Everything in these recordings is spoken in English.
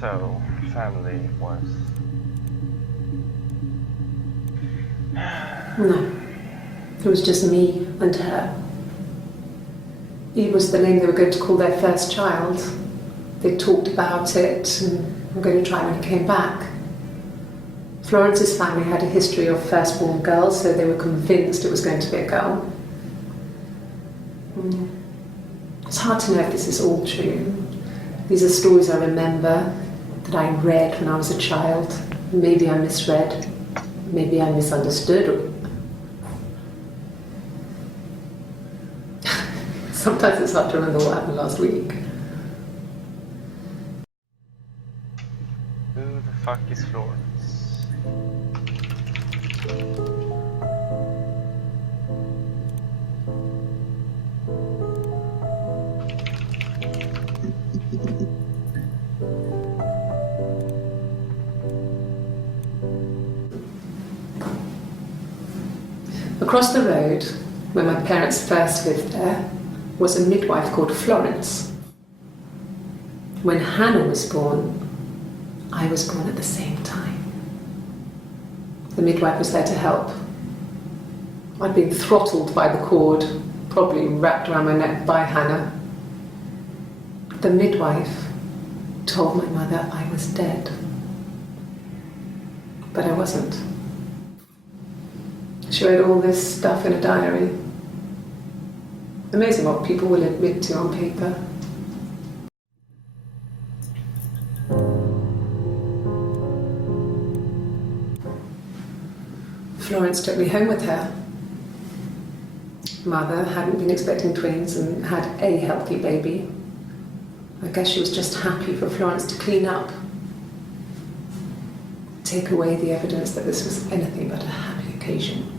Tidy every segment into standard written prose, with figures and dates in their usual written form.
So, family was... No, it was just me and her. Eve was the name they were going to call their first child. They talked about it and were going to try when he came back. Florence's family had a history of firstborn girls, so they were convinced it was going to be a girl. It's hard to know if this is all true. These are stories I remember that I read when I was a child. Maybe I misread, maybe I misunderstood. Sometimes it's hard to remember what happened last week. Who the fuck is Florence? Across the road, where my parents first lived there, was a midwife called Florence. When Hannah was born, I was born at the same time. The midwife was there to help. I'd been throttled by the cord, probably wrapped around my neck by Hannah. The midwife told my mother I was dead, but I wasn't. She wrote all this stuff in a diary. Amazing what people will admit to on paper. Florence took me home with her. Mother hadn't been expecting twins and had a healthy baby. I guess she was just happy for Florence to clean up. Take away the evidence that this was anything but a happy occasion.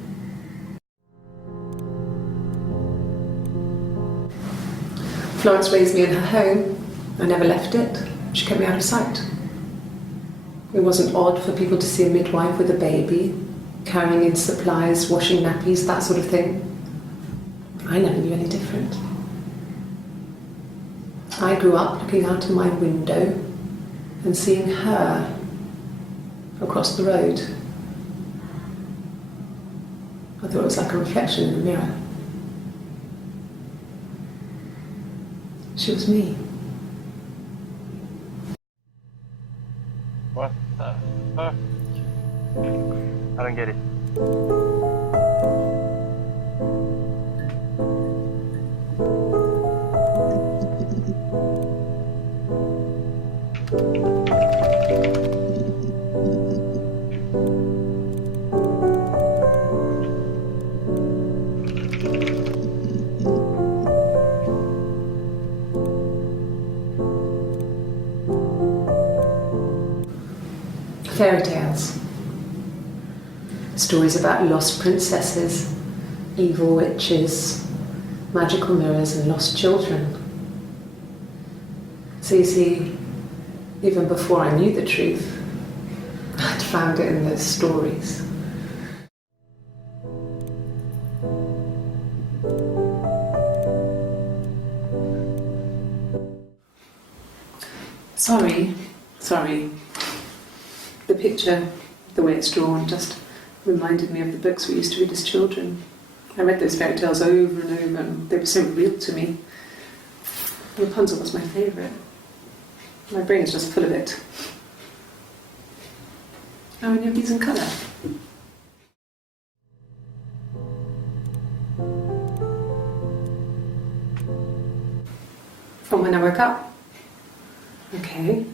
Florence raised me in her home. I never left it. She kept me out of sight. It wasn't odd for people to see a midwife with a baby, carrying in supplies, washing nappies, that sort of thing. I never knew any different. I grew up looking out of my window and seeing her across the road. I thought it was like a reflection in the mirror. She was me. What the fuck? I don't get it. Fairy tales. Stories about lost princesses, evil witches, magical mirrors and lost children. So you see, even before I knew the truth, I'd found it in those stories. Sorry. The picture, the way it's drawn, just reminded me of the books we used to read as children. I read those fairy tales over and over, and they were so real to me. Rapunzel was my favourite. My brain is just full of it. Oh, and you have these in colour. From when I woke up. Okay.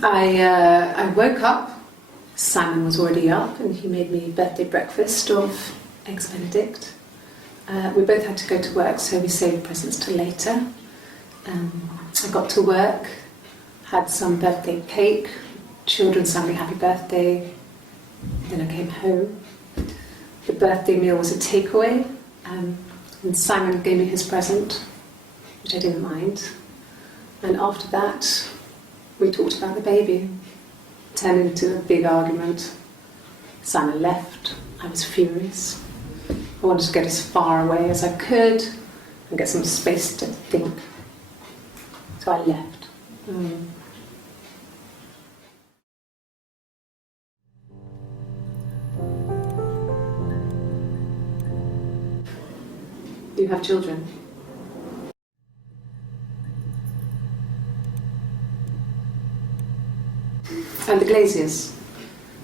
I woke up, Simon was already up and he made me birthday breakfast of Eggs Benedict. We both had to go to work, so we saved presents till later. I got to work, had some birthday cake, children sang me happy birthday, then I came home. The birthday meal was a takeaway, and Simon gave me his present, which I didn't mind. And after that, we talked about the baby. It turned into a big argument. Simon left. I was furious. I wanted to get as far away as I could and get some space to think. So So I left. You have children? And the Glaziers.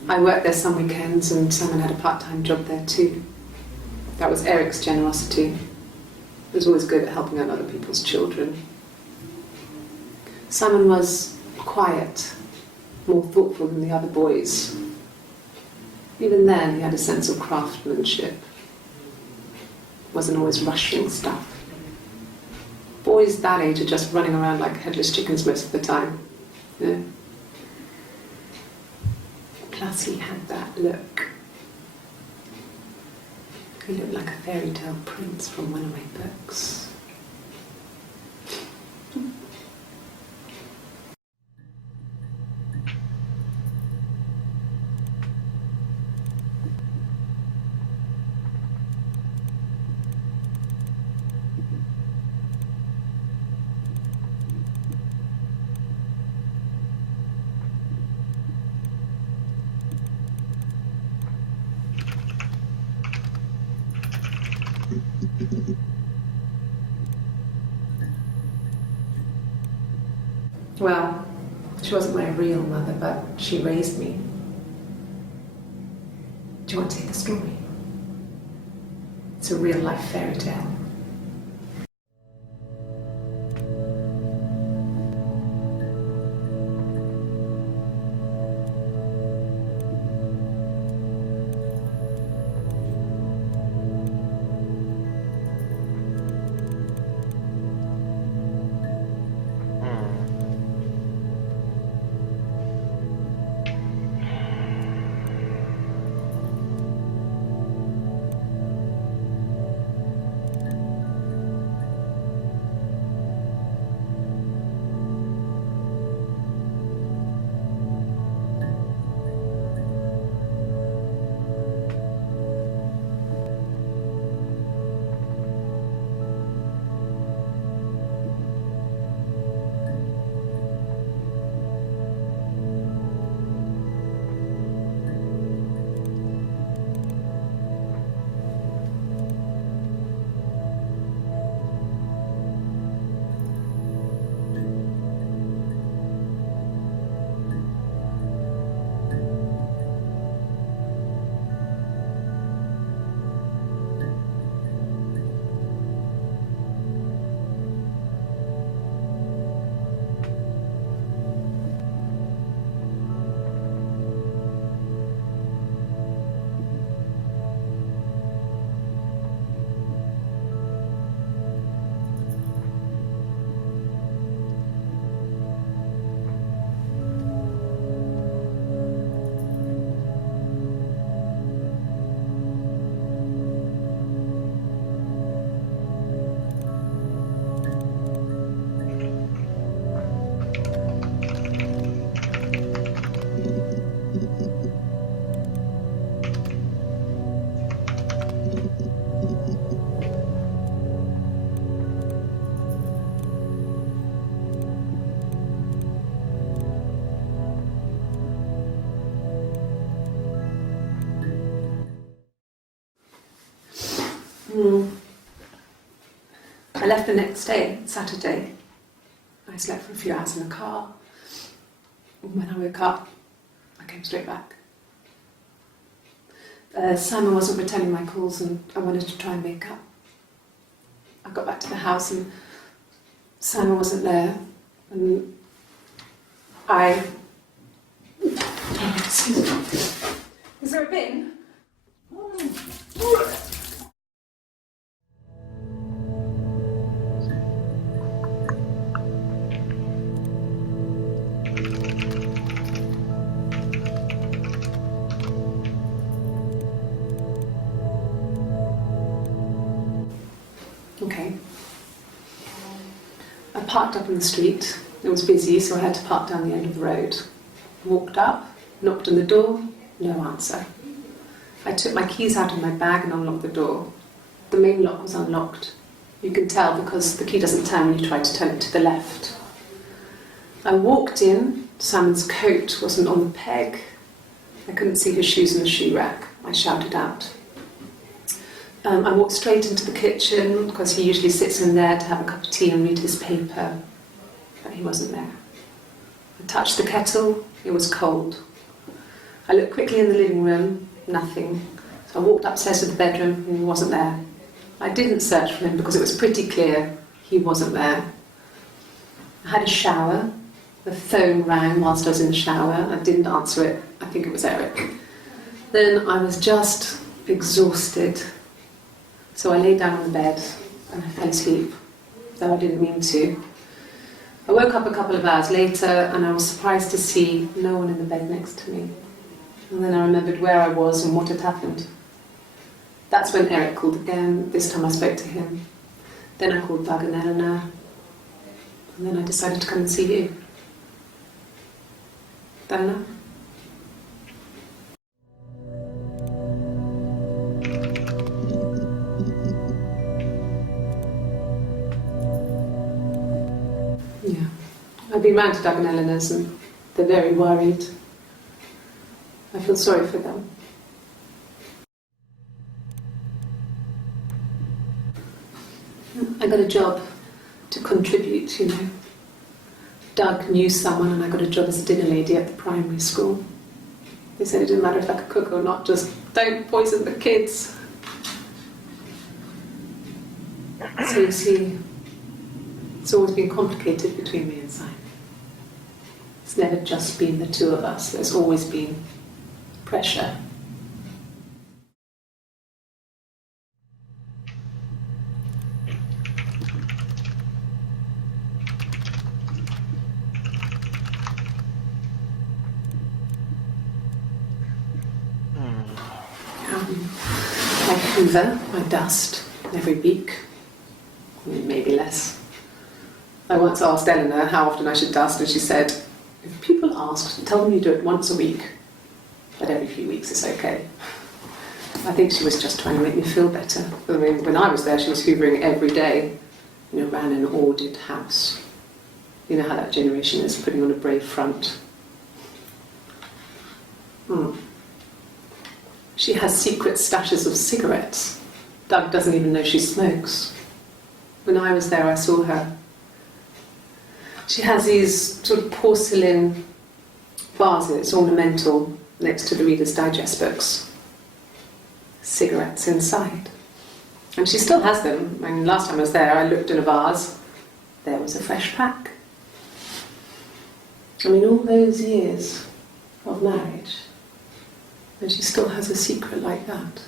I worked there some weekends and Simon had a part-time job there too. That was Eric's generosity. He was always good at helping out other people's children. Simon was quiet, more thoughtful than the other boys. Even then he had a sense of craftsmanship. Wasn't always rushing stuff. Boys that age are just running around like headless chickens most of the time. Yeah. Plus he had that look. He looked like a fairy tale prince from one of my books. Well, she wasn't my real mother, but she raised me. Do you want to hear the story? It's a real-life fairy tale. I left the next day, Saturday. I slept for a few hours in the car. When I woke up, I came straight back. Simon wasn't returning my calls and I wanted to try and make up. I got back to the house and Simon wasn't there. And excuse me. Is there a bin? Okay. I parked up on the street. It was busy, so I had to park down the end of the road. Walked up, knocked on the door, no answer. I took my keys out of my bag and unlocked the door. The main lock was unlocked. You can tell because the key doesn't turn when you try to turn it to the left. I walked in, Simon's coat wasn't on the peg. I couldn't see his shoes in the shoe rack. I shouted out. I walked straight into the kitchen because he usually sits in there to have a cup of tea and read his paper, but he wasn't there. I touched the kettle, it was cold. I looked quickly in the living room, nothing. So I walked upstairs to the bedroom and he wasn't there. I didn't search for him because it was pretty clear he wasn't there. I had a shower. The phone rang whilst I was in the shower. I didn't answer it. I think it was Eric. Then I was just exhausted. So I lay down on the bed and I fell asleep, though I didn't mean to. I woke up a couple of hours later and I was surprised to see no one in the bed next to me. And then I remembered where I was and what had happened. That's when Eric called again. This time I spoke to him. Then I called Doug and Eleanor. And then I decided to come and see you. That enough? Yeah. I've been round to Doug and Eleanor's and they're very worried. I feel sorry for them. I got a job to contribute, you know. Doug knew someone and I got a job as a dinner lady at the primary school. They said it didn't matter if I could cook or not, just don't poison the kids. So you see, it's always been complicated between me and Simon. It's never just been the two of us, there's always been pressure. I hoover, I dust every week, maybe less. I once asked Eleanor how often I should dust and she said, if people ask, tell them you do it once a week, but every few weeks is okay. I think she was just trying to make me feel better. I mean, when I was there she was hoovering every day, you know, ran an ordered house. You know how that generation is, putting on a brave front. She has secret stashes of cigarettes. Doug doesn't even know she smokes. When I was there, I saw her. She has these sort of porcelain vases, ornamental, next to the Reader's Digest books. Cigarettes inside. And she still has them. I mean, last time I was there, I looked in a vase. There was a fresh pack. I mean, all those years of marriage, and she still has a secret like that.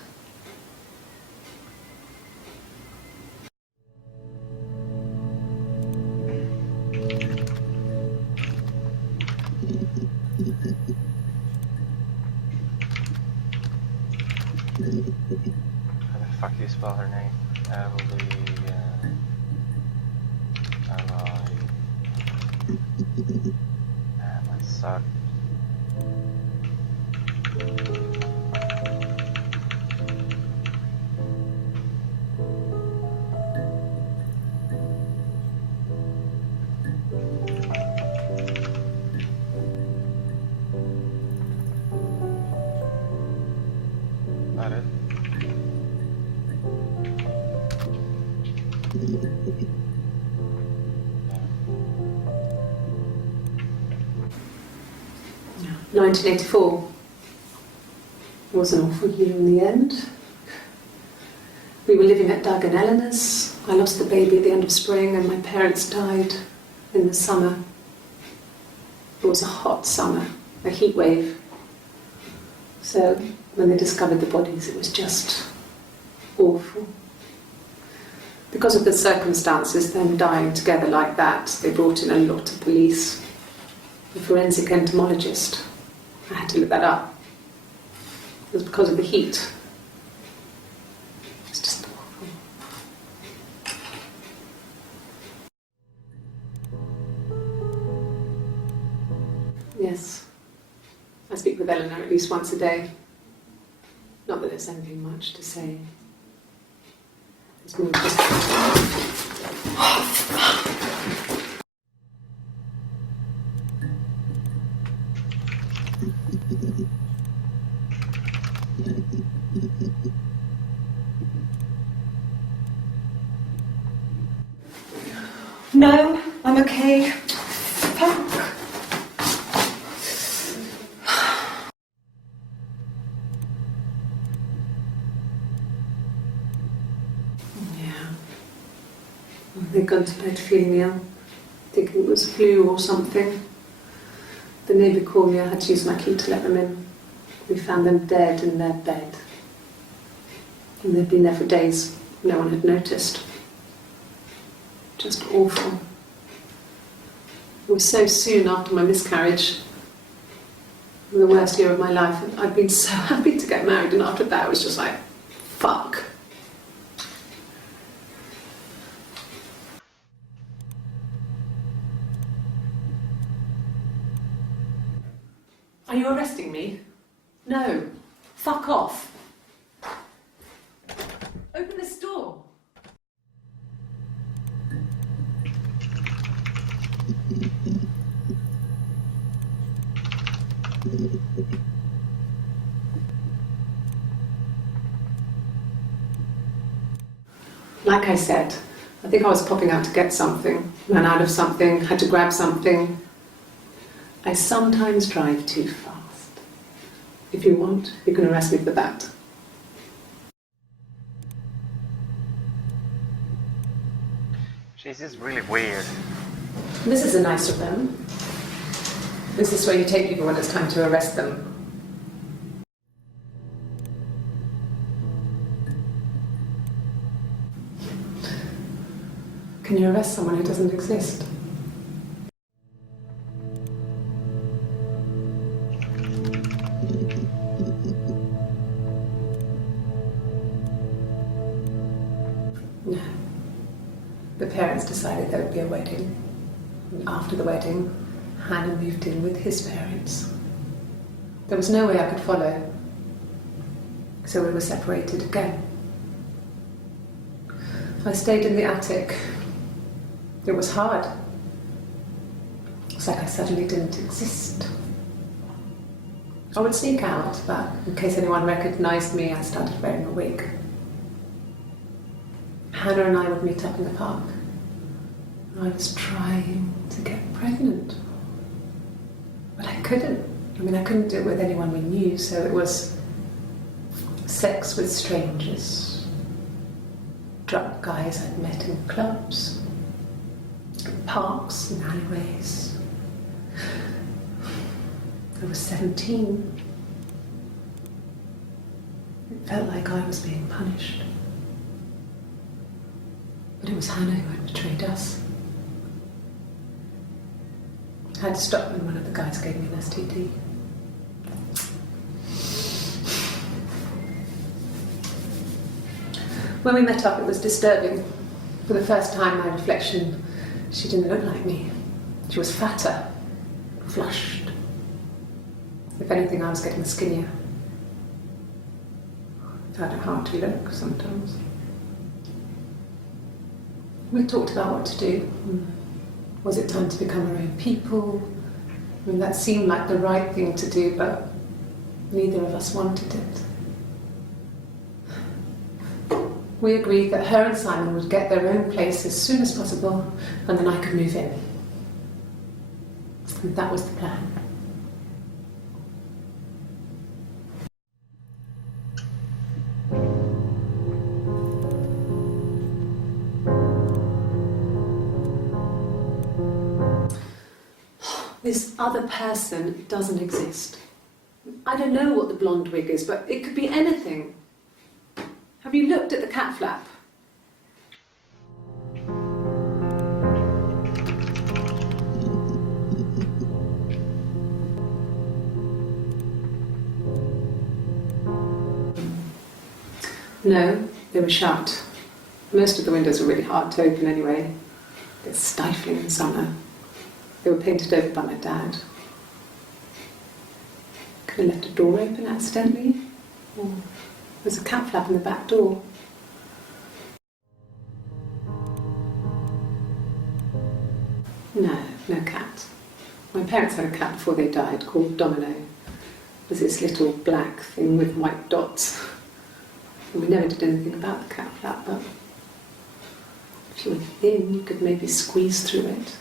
How the fuck do you spell her name? I suck. That it? Yeah. 1984 was an awful year in the end. We were living at Doug and Eleanor's. I lost the baby at the end of spring and my parents died in the summer. It was a hot summer, a heat wave. So when they discovered the bodies, it was just awful. Because of the circumstances, them dying together like that, they brought in a lot of police. A forensic entomologist. I had to look that up. It was because of the heat. It's just awful. Yes. I speak with Eleanor at least once a day. Not that there's anything much to say. It's more just... No, I'm okay. Fuck. Yeah. They'd gone to bed feeling ill, thinking it was flu or something. The neighbour called me, I had to use my key to let them in. We found them dead in their bed. And they'd been there for days. No one had noticed. Just awful. It was so soon after my miscarriage. The worst year of my life. I'd been so happy to get married, and after that it was just like, fuck. Are you arresting me? No. Fuck off. Open this door. Like I said, I think I was popping out to get something, ran out of something, had to grab something. I sometimes drive too fast. If you want, you can arrest me for that. This is really weird. This is a nice of them. This is where you take people when it's time to arrest them. Can you arrest someone who doesn't exist? No. The parents decided there would be a wedding. And after the wedding, Hannah moved in with his parents. There was no way I could follow, so we were separated again. I stayed in the attic. It was hard. It's like I suddenly didn't exist. I would sneak out, but in case anyone recognised me, I started wearing a wig. Hannah and I would meet up in the park. I was trying to get pregnant, but I couldn't. I mean, I couldn't do it with anyone we knew, so it was sex with strangers, drunk guys I'd met in clubs, parks and alleyways. I was 17. It felt like I was being punished. But it was Hannah who had betrayed us. I had to stop when one of the guys gave me an STD. When we met up, it was disturbing. For the first time, my reflection, she didn't look like me. She was fatter, flushed. If anything, I was getting skinnier. I found it hard to look sometimes. We talked about what to do. Was it time to become our own people? I mean, that seemed like the right thing to do, but neither of us wanted it. We agreed that her and Simon would get their own place as soon as possible, and then I could move in. And that was the plan. This other person doesn't exist. I don't know what the blonde wig is, but it could be anything. Have you looked at the cat flap? No, they were shut. Most of the windows were really hard to open anyway. It's stifling in summer. They were painted over by my dad. Could have left a door open accidentally. Or there's a cat flap in the back door. No, no cat. My parents had a cat before they died called Domino. It was this little black thing with white dots. And we never did anything about the cat flap, but a you were thin, you could maybe squeeze through it.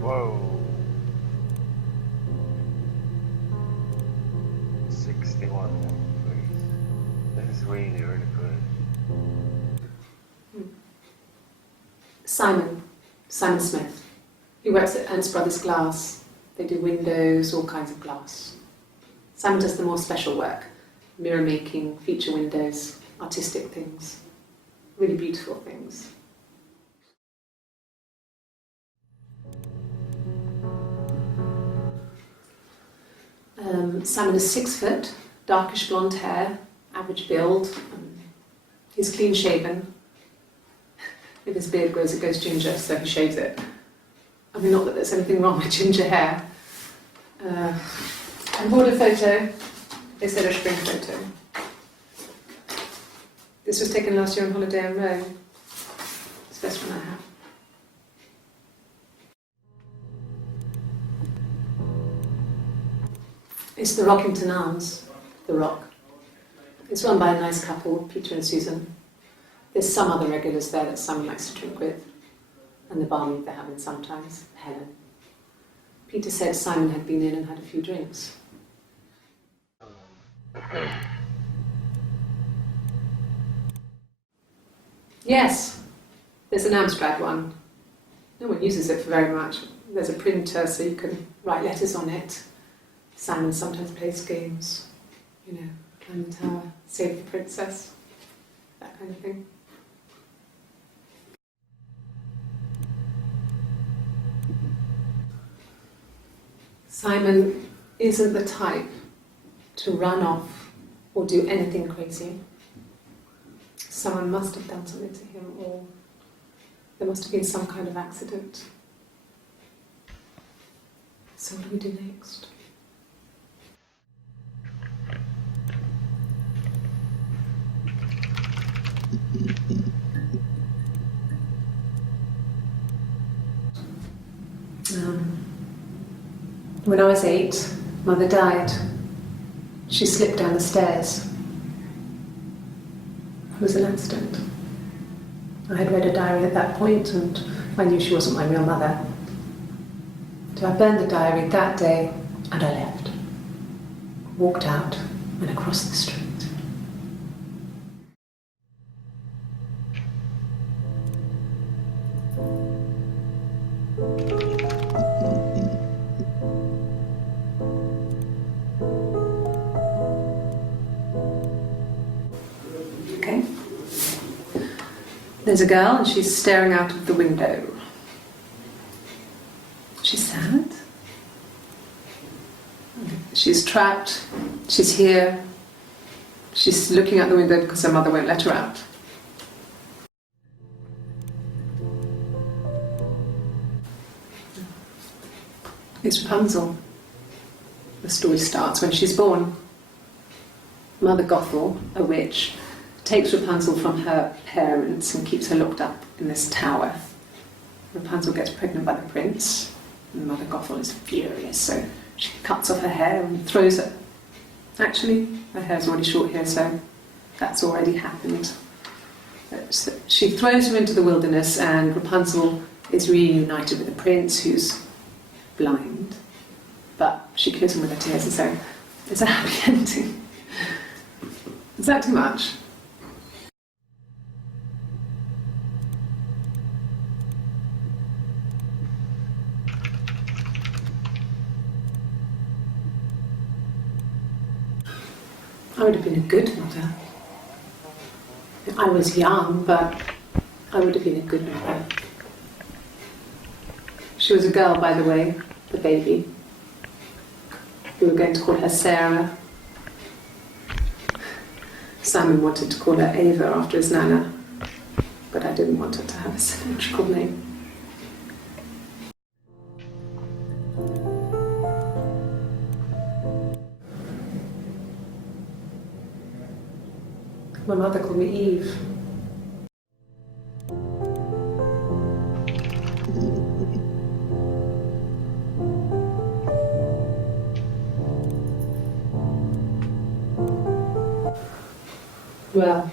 Whoa. 61 degrees. This is really, really good. Simon Smith. He works at Ernst Brothers Glass. They do windows, all kinds of glass. Simon does the more special work, mirror making, feature windows, artistic things, really beautiful things. Simon is 6 foot, darkish blonde hair, average build. He's clean shaven. If his beard grows, it goes ginger, so he shaves it. I mean, not that there's anything wrong with ginger hair. I bought a photo. They said a spring photo. This was taken last year on holiday in Rome. It's the best one I have. It's the Rockington Arms, the Rock. It's run by a nice couple, Peter and Susan. There's some other regulars there that Simon likes to drink with, and the barmaid they're having sometimes, Helen. Peter said Simon had been in and had a few drinks. Yes, there's an Amstrad one. No one uses it for very much. There's a printer so you can write letters on it. Simon sometimes plays games, you know, climb the tower, save the princess, that kind of thing. Simon isn't the type to run off or do anything crazy. Someone must have done something to him, or there must have been some kind of accident. So what do we do next? When I was 8, Mother died. She slipped down the stairs. It was an accident. I had read a diary at that point and I knew she wasn't my real mother. So I burned the diary that day and I left. Walked out and across the street. Okay. There's a girl and she's staring out of the window. She's sad. She's trapped. She's here. She's looking out the window because her mother won't let her out. It's Rapunzel. The story starts when she's born. Mother Gothel, a witch, takes Rapunzel from her parents and keeps her locked up in this tower. Rapunzel gets pregnant by the prince, and Mother Gothel is furious, so she cuts off her hair and throws it. Actually, her hair's already short here, so that's already happened. So she throws her into the wilderness, and Rapunzel is reunited with the prince, who's blind, but she kills him with her tears, and so it's a happy ending. Is that too much? I would have been a good mother. I was young, but I would have been a good mother. She was a girl, by the way, the baby. We were going to call her Sarah. Simon wanted to call her Ava after his nana, but I didn't want her to have a symmetrical name. My mother called me Eve. Well,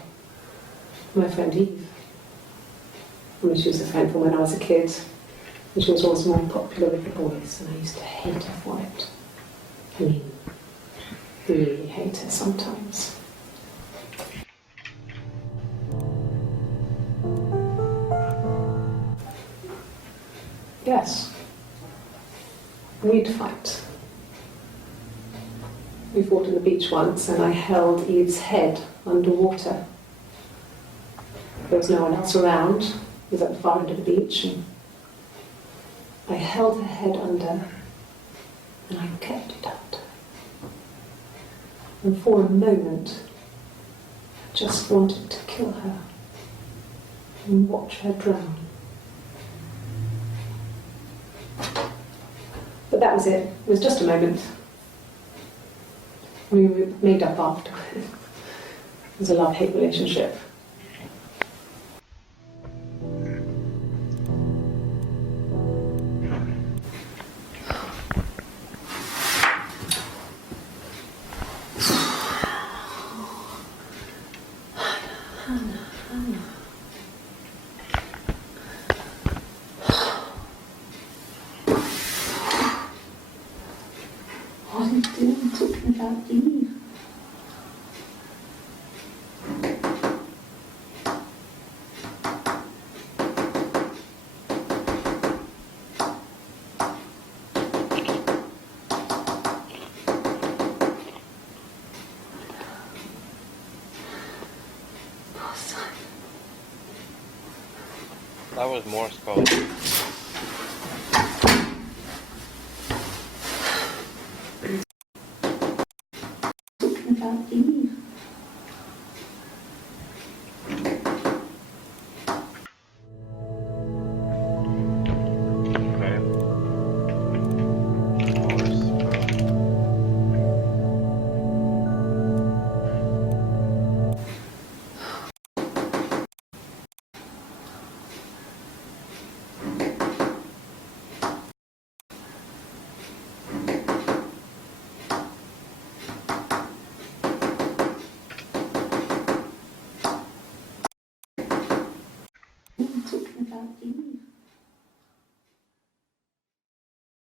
my friend Eve. I mean, she was a friend from when I was a kid. And she was always more popular with the boys, and I used to hate her for it. I mean, really hate her sometimes. Yes. We'd fight. We fought on the beach once, and I held Eve's head underwater. There was no one else around. It was at the far end of the beach, and I held her head under, and I kept it under. And for a moment, I just wanted to kill her and watch her drown. But that was it. It was just a moment. We made up after. It was a love-hate relationship. What are you doing talking about Eve? Poor son. That was Morse code. Talking about Eve. Okay. Morse code. Talking about Eve.